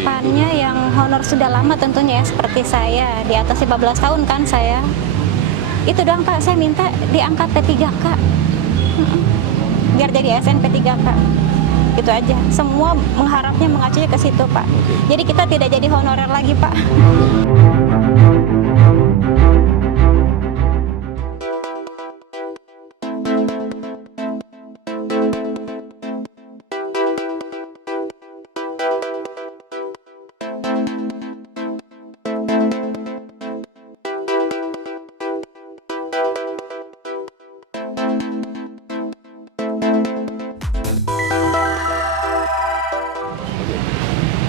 harapannya yang honor sudah lama tentunya ya, seperti saya di atas 15 tahun kan saya. Itu doang Pak, saya minta diangkat P3K. Biar jadi ASN P3K. Gitu aja. Semua mengharapnya mengacunya ke situ Pak. Jadi kita tidak jadi honorer lagi Pak.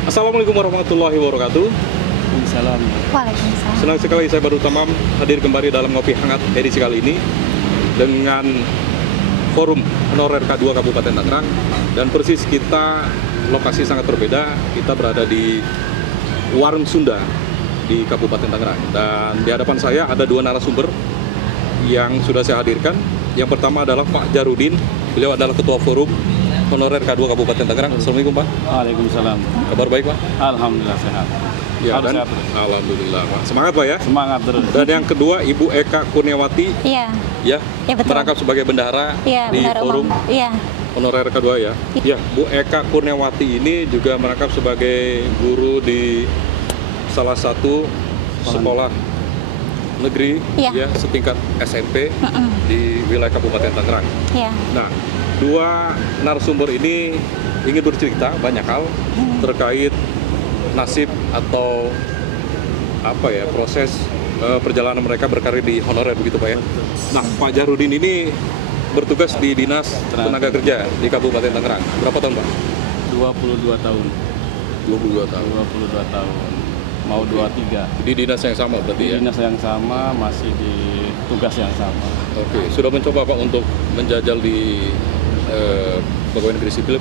Assalamualaikum warahmatullahi wabarakatuh. Waalaikumsalam. Waalaikumsalam. Senang sekali saya baru tamam hadir kembali dalam Ngopi Hangat edisi kali ini dengan Forum Honorer K2 Kabupaten Tangerang, dan persis kita lokasi sangat berbeda. Kita berada di Warung Sunda di Kabupaten Tangerang, dan di hadapan saya ada dua narasumber yang sudah saya hadirkan. Yang pertama adalah Pak Jarudin, beliau adalah Ketua Forum Honorer K2 Kabupaten Tangerang. Assalamualaikum Pak. Waalaikumsalam. Kabar baik Pak? Alhamdulillah sehat. Ya, Harus dan sehat terus. alhamdulillah Pak. Semangat Pak ya. Semangat terus. Dan yang kedua Ibu Eka Kurniawati, Iya. ya, Ya, betul. merangkap sebagai bendahara Iya, di benar Forum Umum. Iya. Honorer K2 ya. Ya, Bu Eka Kurniawati ini juga merangkap sebagai guru di salah satu sekolah negeri Iya. ya, setingkat SMP di wilayah Kabupaten Tangerang. Iya. Nah, dua narasumber ini ingin bercerita banyak hal terkait nasib atau apa ya, proses perjalanan mereka berkarir di honorer begitu Pak ya. Nah, Pak Jarudin ini bertugas di Dinas Tenaga Kerja di Kabupaten Tangerang. Berapa tahun Pak? 22 tahun. 22 tahun. 22 tahun. Mau 23. Di dinas yang sama berarti Di ya? dinas yang sama, masih di tugas yang sama. Oke, sudah mencoba Pak untuk menjajal di pegawai negeri sipil?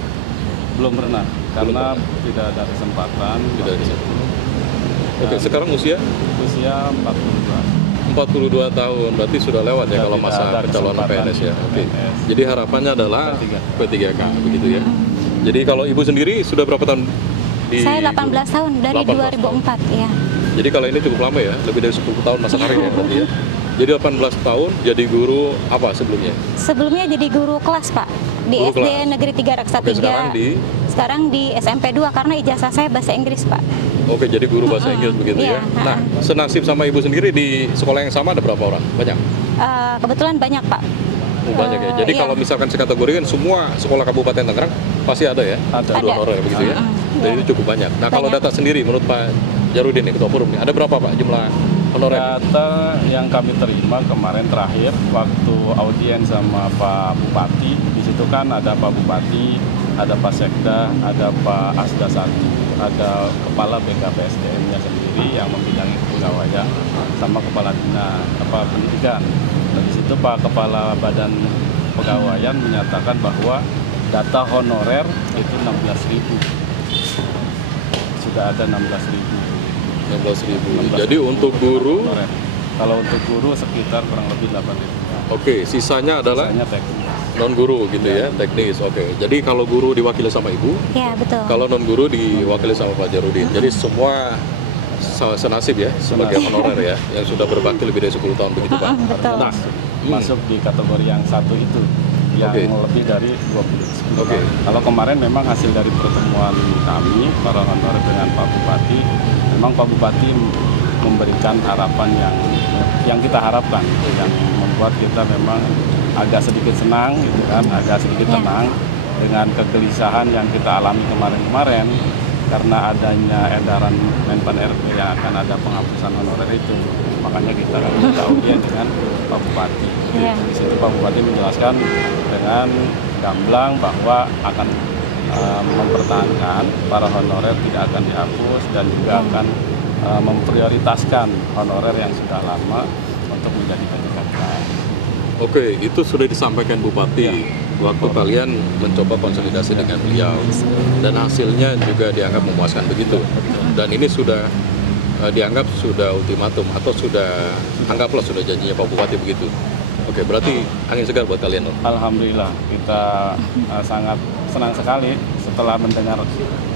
Belum pernah, karena tidak ada kesempatan. Tidak ada waktu kesempatan. itu. Oke, Dan sekarang usia usia 42. 42 tahun, berarti sudah lewat ya Sudah kalau tidak masa ada pencalonan kesempatan PNS ya. Oke. PNS. Jadi harapannya adalah P3K. P3K begitu ya. Jadi kalau Ibu sendiri sudah berapa tahun di Saya 18 tahun dari 18 2004 ya. Jadi kalau ini cukup lama ya, lebih dari 10 tahun masa karir ya berarti ya. Jadi 18 tahun jadi guru apa sebelumnya? Sebelumnya jadi guru kelas Pak di Guru SD kelas. Negeri 3 Raksa Oke, 3. Sekarang di SMP 2 karena ijazah saya bahasa Inggris Pak. Oke, jadi guru bahasa Inggris begitu ya. Iya, Nah, senasib sama Ibu sendiri di sekolah yang sama ada berapa orang? Banyak? Kebetulan banyak Pak. Banyak ya. Jadi Iya. kalau misalkan sekategorikan semua sekolah Kabupaten Tangerang pasti ada ya? Ada. Guru Ada. honorer begitu ya. Dan Iya. itu cukup banyak. Nah, kalau Banyak. data sendiri menurut Pak Jarudin nih, Ketua Forum nih, ada berapa Pak jumlah honorer? Data yang kami terima kemarin terakhir waktu audiens sama Pak Bupati, di situ kan ada Pak Bupati, ada Pak Sekda, ada Pak Asda 1, ada Kepala BKPSDM-nya sendiri yang membidangi kepegawaian, sama Kepala Dinas Pendidikan. Dan di situ Pak Kepala Badan Pegawaian menyatakan bahwa data honorer itu 16.000. Sudah ada 16.000. 16.000. Jadi untuk guru, honorer. Kalau untuk guru sekitar kurang lebih 8.000. oke, sisanya adalah Sisanya teknis. non guru gitu ya, teknis. Oke. Jadi kalau guru diwakili sama Ibu, Ya betul. kalau non guru diwakili sama Pak Jarudin. Jadi semua senasib ya sebagai honorer ya, yang sudah berbakti lebih dari 10 tahun begitu Pak. Betul. Nah, Masuk di kategori yang satu itu, yang Oke. lebih dari 20 Oke. tahun. Kalau kemarin memang hasil dari pertemuan kami para honorer dengan Pak Bupati, memang Pak Bupati memberikan harapan yang kita harapkan, yang membuat kita memang agak sedikit senang gitu kan, agak sedikit Ya. tenang dengan kegelisahan yang kita alami kemarin-kemarin karena adanya edaran Menpan RB yang akan ada penghapusan honorer itu. Makanya kita akan minta audiens dengan Pak Bupati. Ya. Di situ Pak Bupati menjelaskan dengan gamblang bahwa akan mempertahankan para honorer tidak akan dihapus dan juga akan memprioritaskan honorer yang sudah lama untuk menjadi P3K. oke, itu sudah disampaikan Bupati Ya. waktu kalian mencoba konsolidasi dengan beliau, dan hasilnya juga dianggap memuaskan begitu. Dan ini sudah dianggap sudah ultimatum atau sudah anggaplah sudah janjinya Pak Bupati begitu. Oke, berarti angin segar buat kalian loh. Alhamdulillah kita sangat senang sekali setelah mendengar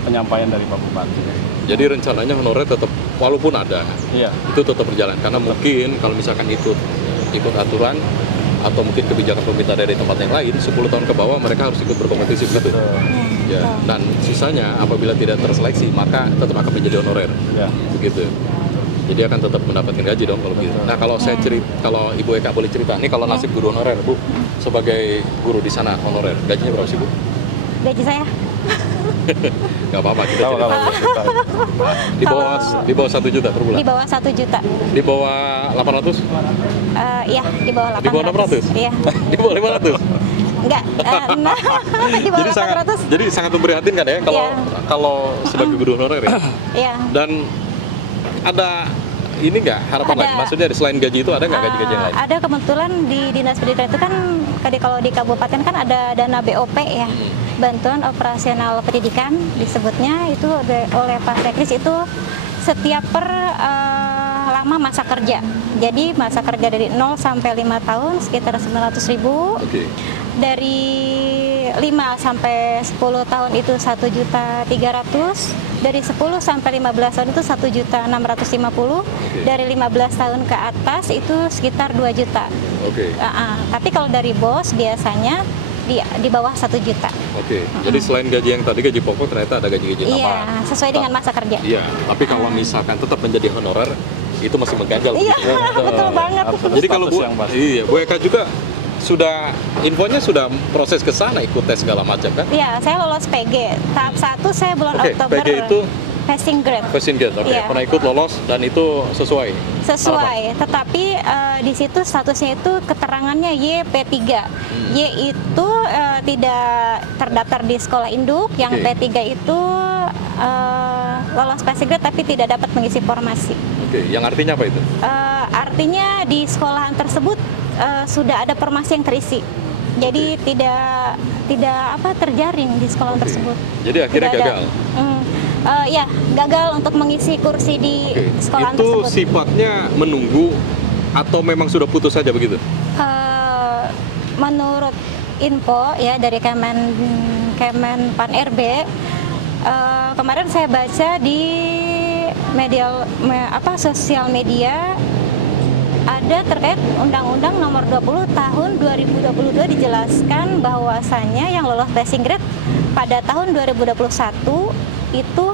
penyampaian dari Pak Bupati. Jadi rencananya honorer tetap, walaupun ada, Iya. itu tetap berjalan. Karena mungkin kalau misalkan ikut aturan atau mungkin kebijakan pemerintah dari tempat yang lain, 10 tahun ke bawah mereka harus ikut berkompetisi begitu. Ya. Dan sisanya apabila tidak terseleksi maka tetap akan menjadi honorer. Ya. Begitu. Jadi akan tetap mendapatkan gaji dong kalau begitu. Nah, kalau saya kalau Ibu Eka boleh cerita, ini kalau nasib guru honorer, Bu, sebagai guru di sana honorer, gajinya berapa sih, Bu? Gaji saya Gak apa-apa, kita Tahu, cerita. Di bawah 1 juta per bulan. di bawah 1 juta. Di bawah 800? Iya, di bawah 800. Di bawah 600? Iya. Di bawah 500? Enggak, nah, di bawah Jadi sangat 800. jadi sangat memprihatinkan ya kalau Iya. kalau sebagai guru honorer ya. Iya. Dan ada ini nggak harapan Ada. lain? Maksudnya selain gaji itu ada nggak gaji-gaji yang lain? Ada kebetulan di Dinas Pendidikan itu kan kalau di kabupaten kan ada dana BOP ya, bantuan operasional pendidikan disebutnya, itu oleh Pak Sekris itu setiap per lama masa kerja. Jadi masa kerja dari 0 sampai 5 tahun sekitar 900.000. Oke. Dari 5 sampai 10 tahun itu 1.300.000, dari 10 sampai 15 tahun itu 1.650.000, dari 15 tahun ke atas itu sekitar 2 juta. Oke. Tapi kalau dari bos biasanya di bawah 1 juta. Oke. Jadi selain gaji yang tadi gaji pokok ternyata ada gaji-gaji Iya, tambahan. sesuai dengan masa kerja. Iya, tapi kalau misalkan tetap menjadi honorer itu masih mengganjal. Iya, begitu. betul banget. Jadi kalau Bu, Status yang pasti. iya, Bu Eka juga sudah infonya sudah proses ke sana, ikut tes segala macam kan? Iya, saya lolos PG. Tahap 1 saya bulan Oke, Oktober. PG itu passing grade. passing grade. Oke, Iya. pernah ikut lolos dan itu sesuai. Sesuai, tetapi di situ statusnya itu keterangannya YP3. Y itu tidak terdaftar di sekolah induk, yang Oke. P3 itu lolos passing grade tapi tidak dapat mengisi formasi. Oke, yang artinya apa itu? Artinya di sekolahan tersebut sudah ada formasi yang terisi. Jadi tidak terjaring di sekolah Oke. tersebut. Jadi akhirnya Tidak ada. gagal. Ya, gagal untuk mengisi kursi di Oke. sekolahan Itu tersebut. sifatnya menunggu atau memang sudah putus saja begitu? Menurut info ya dari Kemenpan RB, kemarin saya baca di sosial media ada terkait Undang-Undang Nomor 20 Tahun 2022 dijelaskan bahwasanya yang lolos passing grade pada tahun 2021 itu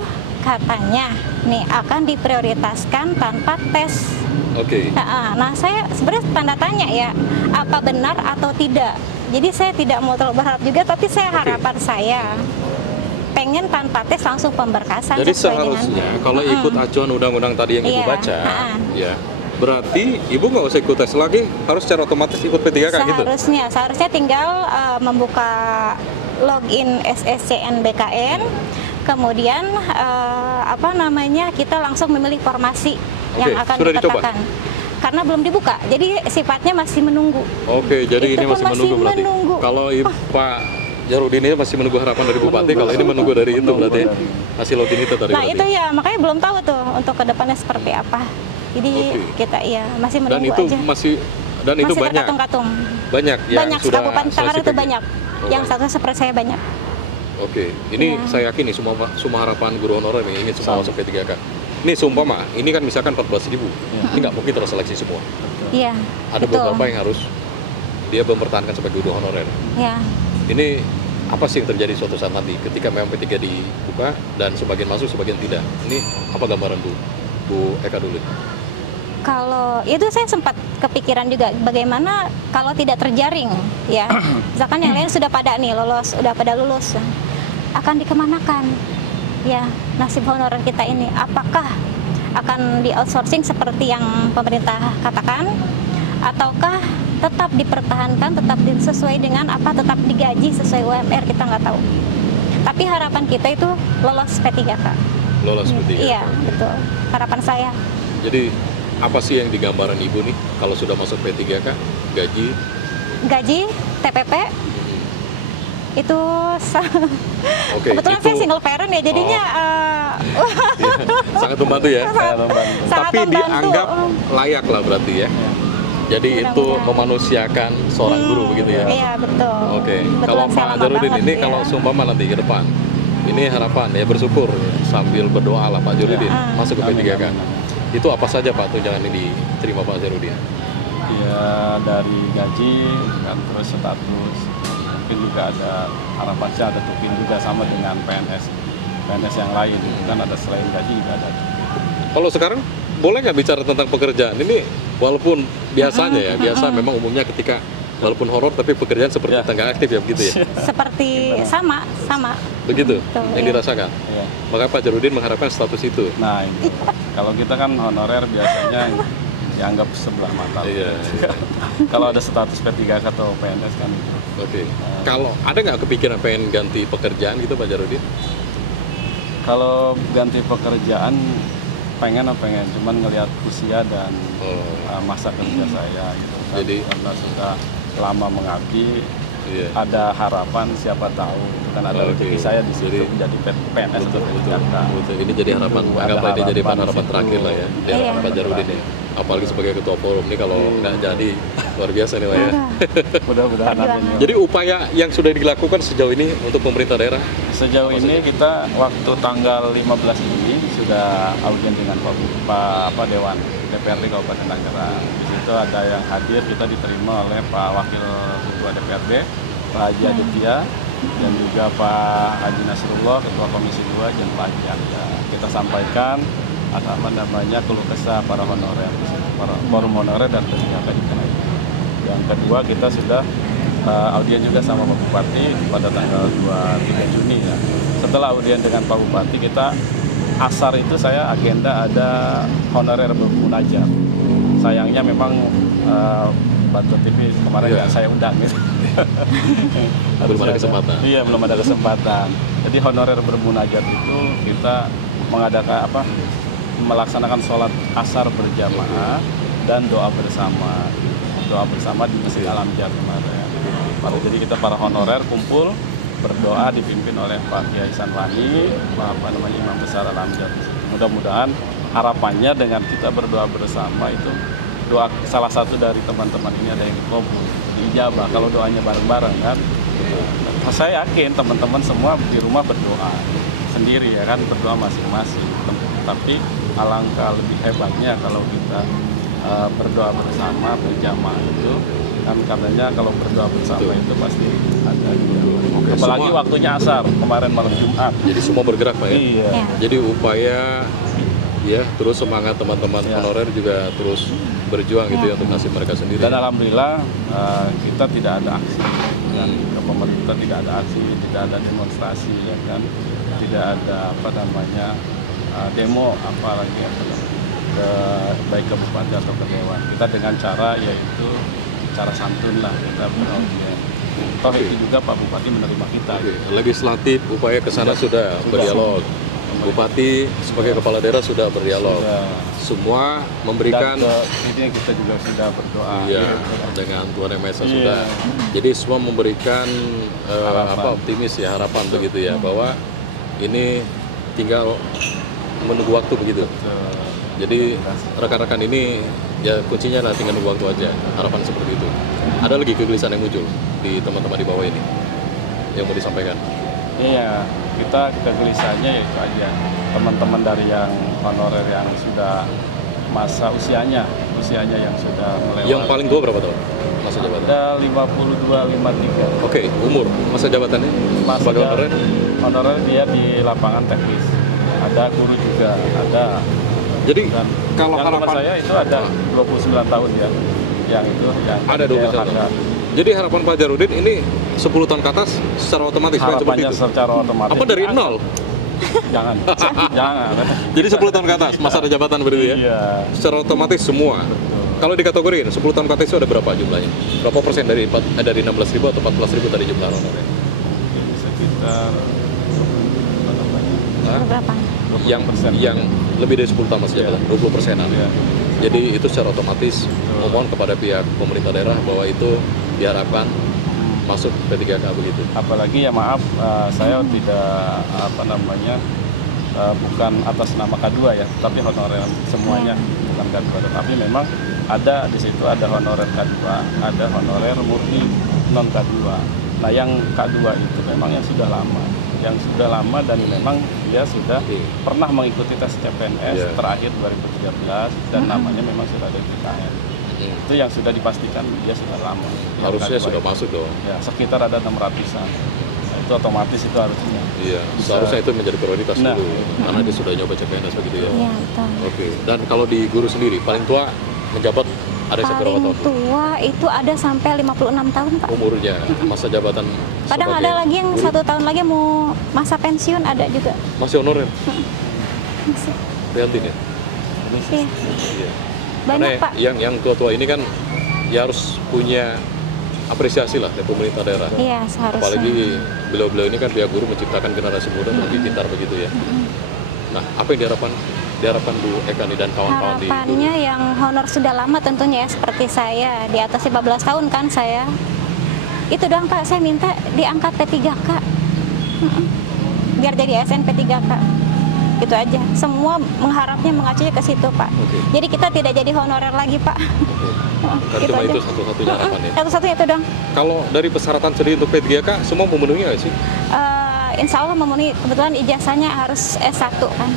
katanya nih akan diprioritaskan tanpa tes. Oke. Nah, saya sebenarnya tanda tanya ya, apa benar atau tidak. Jadi saya tidak mau terlalu berharap juga, tapi harapan saya pengen tanpa tes langsung pemberkasan. Jadi sesuai seharusnya kalau ikut acuan undang-undang tadi yang Ibu Iya, baca, ya berarti Ibu nggak usah ikut tes lagi, harus secara otomatis ikut P3K gitu? Seharusnya tinggal membuka login SSCN BKN, kemudian kita langsung memilih formasi yang akan sudah dicoba? dipetakan. Karena belum dibuka, jadi sifatnya masih menunggu. Oke, jadi Itu ini pun masih menunggu berarti. menunggu. Kalau Pak Jarudin ini masih menunggu harapan dari Bupati, kalau ini menunggu dari itu berarti hasil login itu tadi. Nah berarti. itu ya, makanya belum tahu tuh untuk kedepannya seperti apa. Jadi kita masih Dan menunggu itu aja. masih itu Masih banyak. terkatung-katung. Banyak yang Banyak, sudah Kabupaten Tangerang seleksi itu PG. banyak. Oh, Yang baik. status seperti saya banyak. Oke, ini Iya. saya yakin nih semua harapan guru honorer nih ingin semua masuk P3K. Ini seumpama, ini kan misalkan 14.000, ini nggak mungkin terseleksi semua. Iya. Ada betul. beberapa yang harus dia mempertahankan sebagai guru honorer. Ya. Ini apa sih yang terjadi suatu saat nanti ketika memang P3 dibuka dan sebagian masuk, sebagian tidak? Ini apa gambaran Bu Eka dulu? Kalau itu saya sempat kepikiran juga bagaimana kalau tidak terjaring ya. Misalkan yang lain sudah pada lolos, sudah pada lulus. Akan dikemanakan? Ya, nasib honorer kita ini apakah akan di outsourcing seperti yang pemerintah katakan, ataukah tetap dipertahankan, tetap sesuai dengan tetap digaji sesuai UMR, kita nggak tahu. Tapi harapan kita itu lolos P3K. Lolos P3K. Iya, betul. Harapan saya. Jadi apa sih yang digambaran Ibu nih kalau sudah masuk P3K? Gaji, TPP itu Oke, kebetulan itu saya single parent ya, jadinya sangat membantu ya. sangat Tapi membantu. dianggap layak lah berarti ya. Jadi itu Mudah-mudahan. memanusiakan seorang guru begitu ya. Iya betul. Oke, Kebetulan kalau saya Pak lama Jarudin banget, ini ya. kalau seumpama nanti ke depan Ini harapan ya, bersyukur sambil berdoa lah Pak Jurudin masuk ke P3K. Itu apa saja Pak tunjangan ini diterima Pak Jurudin? Ya dari gaji kan, terus status, mungkin juga ada harapan sih ada tupin juga sama dengan PNS yang lain gitu kan, ada selain gaji juga ada. Kalau sekarang boleh nggak bicara tentang pekerjaan ini, walaupun biasanya ya, biasa memang umumnya ketika walaupun horor tapi pekerjaan seperti Ya. tangga aktif ya begitu ya? Seperti sama. Begitu Betul, yang iya. dirasakan. Iya. Maka Pak Jurudin mengharapkan status itu. Nah itu, kalau kita kan honorer biasanya dianggap sebelah mata. Iya. Kalau ada status P3K atau PNS kan gitu. Oke. Kalau ada nggak kepikiran pengen ganti pekerjaan gitu Pak Jurudin? Kalau ganti pekerjaan pengen, cuman ngelihat usia dan masa kerja saya gitu. Kan, Jadi- karena sudah lama mengabdi, Iya. ada harapan siapa tahu kan ada Oke. rezeki saya di situ Jadi- menjadi PNS atau Betul. P3K. Ini jadi harapan, Ada anggaplah ini jadi harapan harapan di terakhir situ. lah ya di Iya. harapan Pak Jurudin ya. Apalagi sebagai ketua forum ini kalau nggak jadi luar biasa nih lah ya. Mudah-mudahan ada Perjuangan. nih. Jadi upaya yang sudah dilakukan sejauh ini untuk pemerintah daerah Sejauh Apa ini saja? kita waktu tanggal 15 ini sudah audiens dengan Pak Dewan DPRD Kabupaten Tangerang. Di situ ada yang hadir, kita diterima oleh Pak Wakil Ketua DPRD, Pak Haji Aditya, dan juga Pak Haji Nasrullah, Ketua Komisi 2, dan Pak Haji Arya. Kita sampaikan keluh kesah para honorer, para forum honorer dan P3K di tanah air. Yang kedua, kita sudah audiens juga sama Pak Bupati pada tanggal 23 Juni ya. Setelah audiens dengan Pak Bupati, kita asar itu saya agenda ada honorer bermunajat. Sayangnya memang Bantu TV kemarin Iya. nggak saya undang gitu. Belum ada kesempatan. Iya, belum ada kesempatan. Jadi honorer bermunajat itu kita mengadakan melaksanakan sholat asar berjamaah dan doa bersama di Masjid Al-Amjad kemarin. Jadi kita para honorer kumpul berdoa dipimpin oleh Pak Kiai Sanwani, Imam Besar Al-Amjad. Mudah-mudahan harapannya dengan kita berdoa bersama itu doa salah satu dari teman-teman ini ada yang dikabul, diijabah kalau doanya bareng-bareng kan. Saya yakin teman-teman semua di rumah berdoa sendiri ya kan, berdoa masing-masing. Tapi alangkah lebih hebatnya kalau kita berdoa bersama berjamaah itu kan, katanya kalau berdoa bersama itu pasti ada. Oke, Apalagi semua- waktunya asar kemarin malam Jumat. Jadi semua bergerak Pak ya. Iya. Ya. Jadi upaya ya terus semangat teman-teman Ya. honorer juga terus berjuang gitu ya Ya. untuk nasib mereka sendiri. Dan alhamdulillah kita tidak ada aksi dan ke pemerintah tidak ada aksi, tidak ada demonstrasi ya kan, tidak ada demo apalagi baik ke bupati atau ke dewan. Kita dengan cara yaitu cara santun lah kita beraudiens. Toh itu juga Pak Bupati menerima kita. Oke, legislatif upaya ke sana sudah berdialog. Bupati sebagai kepala daerah sudah berdialog. Sudah. Semua Dan memberikan ini kita juga sudah berdoa. iya Gitu. dengan Tuhan Yang Maha Esa Iya. sudah. Jadi semua memberikan Harapan. optimis ya, harapan begitu ya bahwa ini tinggal menunggu waktu begitu. Jadi rekan-rekan ini ya kuncinya lah tinggal nunggu waktu aja. Harapan seperti itu. Ada lagi kegelisahan yang muncul di teman-teman di bawah ini yang mau disampaikan. Iya, kita kegelisahannya yaitu aja teman-teman dari yang honorer yang sudah masa usianya yang sudah melewati. Yang paling tua berapa tahun masa jabatan? Ada 52-53. Oke, umur masa jabatannya Masa sebagai honorer? honorer dia di lapangan teknis. Ada guru juga, ada. Jadi Dan kalau yang teman harapan saya itu ada 29 tahun ya. Yang itu yang ada 29 LHK. tahun. Jadi harapan Pak Jarudin ini 10 tahun ke atas secara otomatis kan seperti Harapannya itu. secara otomatis. Apa dari nol? Jangan. Jangan. Jadi 10 tahun ke atas masa jabatan berarti ya? Iya. Secara otomatis semua. Kalau dikategoriin 10 tahun ke atas itu ada berapa jumlahnya? Berapa persen dari 16.000 atau 14.000 tadi jumlah honorer? Jadi sekitar Berapa? Yang lebih dari 10 tahun masa jabatan, 20%-an. Iya. Jadi itu secara otomatis memohon kepada pihak pemerintah daerah bahwa itu diharapkan masuk P3K begitu. Apalagi ya maaf, saya tidak bukan atas nama K2 ya, tapi honorer semuanya bukan K2. Tapi memang ada di situ ada honorer K2, ada honorer murni non K2. Nah yang K2 itu memang yang sudah lama. yang sudah lama dan memang dia sudah pernah mengikuti tes CPNS Iya. terakhir 2013 dan namanya memang sudah ada di KN. Itu yang sudah dipastikan dia sudah lama. Harusnya Yang sudah baik. masuk dong. Ya, sekitar ada 600-an. Nah, itu otomatis itu harusnya. Iya, Bisa. seharusnya itu menjadi prioritas Nah. dulu, karena dia sudah nyoba CPNS begitu ya. Iya, betul. Oke, dan kalau di guru sendiri, paling tua menjabat ada berapa Paling tahun? tua itu ada sampai 56 tahun, Pak. Umurnya, masa jabatan Kadang sebagai ada lagi yang guru? 1 tahun lagi mau masa pensiun, ada juga. Masih honorer, Masih. prihatin ya? Iya, Iya. banyak, Karena Pak. yang tua-tua ini kan ya harus punya apresiasi lah dari pemerintah daerah. Iya, seharusnya. Apalagi beliau-beliau ini kan pihak guru menciptakan generasi muda yang lebih pintar begitu ya. Nah, apa yang diharapkan Bu Eka nih dan kawan-kawan di Harapannya yang honor sudah lama tentunya ya, seperti saya, di atas 15 tahun kan saya. Itu doang, Pak, saya minta diangkat P3K. Biar jadi ASN P3K. Gitu aja. Semua mengharapnya mengacunya ke situ, Pak. Oke. Jadi kita tidak jadi honorer lagi, Pak. Kan Gitu cuma aja. itu satu-satunya harapan ya. Satu-satunya itu dong. Kalau dari persyaratan sendiri untuk P3K semua memenuhi nggak sih? Insya Allah memenuhi, kebetulan ijazahnya harus S1 kan.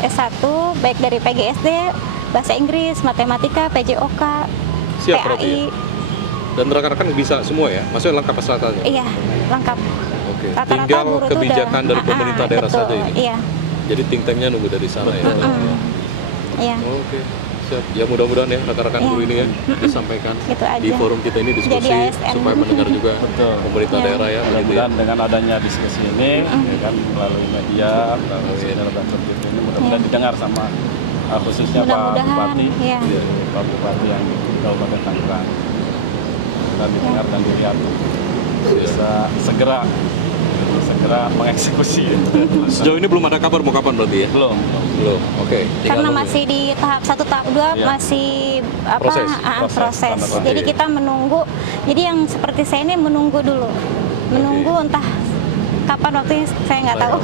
S1 baik dari PGSD, bahasa Inggris, matematika, PJOK, Siap berarti PAI. ya? Dan rekan-rekan bisa semua ya? Maksudnya lengkap persyaratannya? Iya, lengkap. Oke. Rata-rata Tinggal guru tuh kebijakan udah- dari pemerintah daerah betul, saja ini. Iya. Jadi think tanknya nunggu dari sana ya. Iya. Oke. Siap. Ya mudah-mudahan ya rekan-rekan Iya. guru ini ya disampaikan Gitu aja. di forum kita ini diskusi Jadi ASN. supaya mendengar juga Betul. pemerintah Iya. daerah ya begitu ya. Mudah-mudahan dengan adanya diskusi ini, ya kan melalui media, melalui saudara Batur ini, mudah-mudahan Iya. didengar sama khususnya Pak Mudah-mudahan, Bupati, iya. Pak Bupati yang di Kabupaten Tangerang, dan didengar dan dilihat bisa segera mengeksekusi. Sejauh ini belum ada kabar mau kapan berarti ya? Belum. Belum. Oke. Tinggal Karena nunggu. masih di tahap 1, tahap 2 Iya. masih Proses. proses. Proses. Jadi Oke. kita menunggu. Jadi yang seperti saya ini menunggu dulu. Menunggu entah kapan waktunya saya nggak tahu.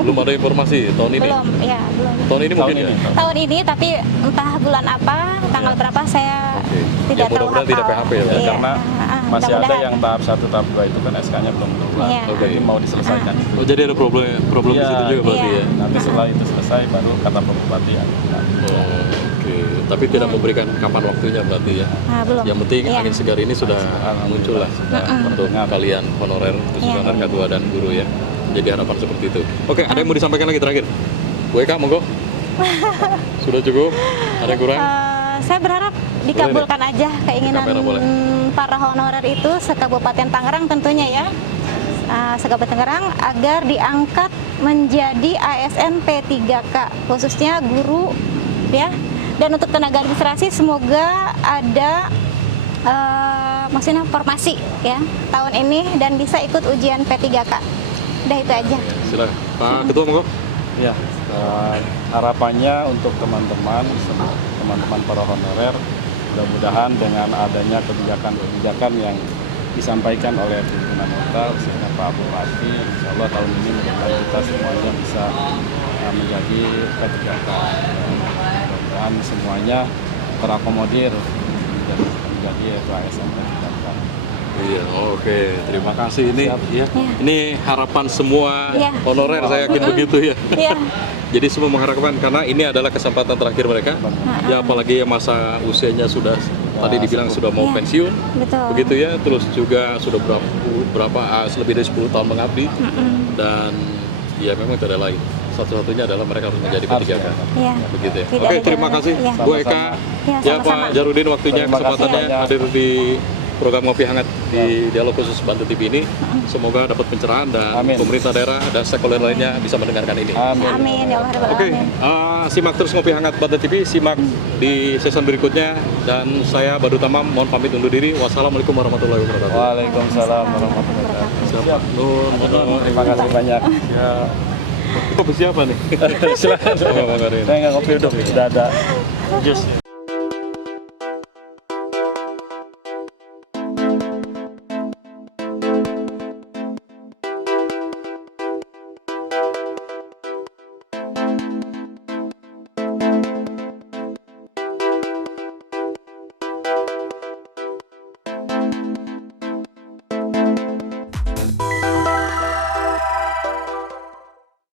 Belum ada informasi tahun ini. Belum, ya belum. Tahun ini mungkin Tahun ya. ini. Tahun ini tapi entah bulan apa, tanggal berapa saya Oke. tidak Ya, tahu mudah-mudahan tidak PHP ya, Iya, Karena masih ada mudah-mudahan. yang tahap 1, tahap 2 itu kan SK-nya belum keluar. Iya. Oke. Jadi mau diselesaikan. Oh, jadi ada problem di Iya. situ juga berarti Iya. ya. Nanti setelah itu selesai baru kata Pak Bupati ya. Oh, oke. Tapi tidak memberikan kapan waktunya berarti ya. Nah, belum. Yang penting Iya. angin segar ini sudah muncul lah untuk kalian honorer khususnya Iya. K2 dan guru ya. Jadi harapan seperti itu. Oke, ada yang mau disampaikan lagi terakhir? Bu Eka, monggo. Sudah cukup? Ada yang kurang? Saya berharap dikabulkan aja keinginan Di kamera boleh. para honorer itu se-Kabupaten Tangerang tentunya ya. Se-Kabupaten Tangerang agar diangkat menjadi ASN P3K khususnya guru ya. Dan untuk tenaga administrasi semoga ada maksudnya formasi ya tahun ini dan bisa ikut ujian P3K. Udah itu aja. Silakan. Pak Ketua, monggo. Ya, harapannya untuk teman-teman para honorer, mudah-mudahan dengan adanya kebijakan-kebijakan yang disampaikan oleh pimpinan hotel, khususnya Pak Bupati, insya Allah tahun ini mudah-mudahan kita semuanya bisa menjadi P3K. Mudah-mudahan semuanya terakomodir menjadi ASN P3K. Iya, oke. Terima kasih ini Siap. ya. Ini harapan semua Iya. honorer, saya yakin begitu ya. Iya. Jadi semua mengharapkan karena ini adalah kesempatan terakhir mereka. Ya apalagi yang masa usianya sudah tadi dibilang sudah mau Iya. pensiun. Betul. Begitu ya. Terus juga sudah berapa lebih dari 10 tahun mengabdi dan ya memang tidak lain. Satu-satunya adalah mereka harus menjadi P3K. Iya. Begitu ya. Tidak Oke, ada terima jalan. kasih Iya. Bu Eka. Iya, Ya sama-sama. Pak Jarudin waktunya Terima kasih kesempatannya banyak. hadir di program Ngopi Hangat di Dialog Khusus Banten TV ini. Semoga dapat pencerahan dan Amin. pemerintah daerah dan stakeholder lainnya bisa mendengarkan ini. Amin. Amin ya Allah Rabbal Oke, Alamin. simak terus Ngopi Hangat Banten TV, simak di season berikutnya dan saya Badu Tamam mohon pamit undur diri. Wassalamualaikum warahmatullahi wabarakatuh. Waalaikumsalam warahmatullahi wabarakatuh. Siap. Nur, Terima kasih banyak. Ya. Kopi siapa nih? Silakan. Oh, Bang Karin. Saya nggak ngopi dulu, udah ada jus.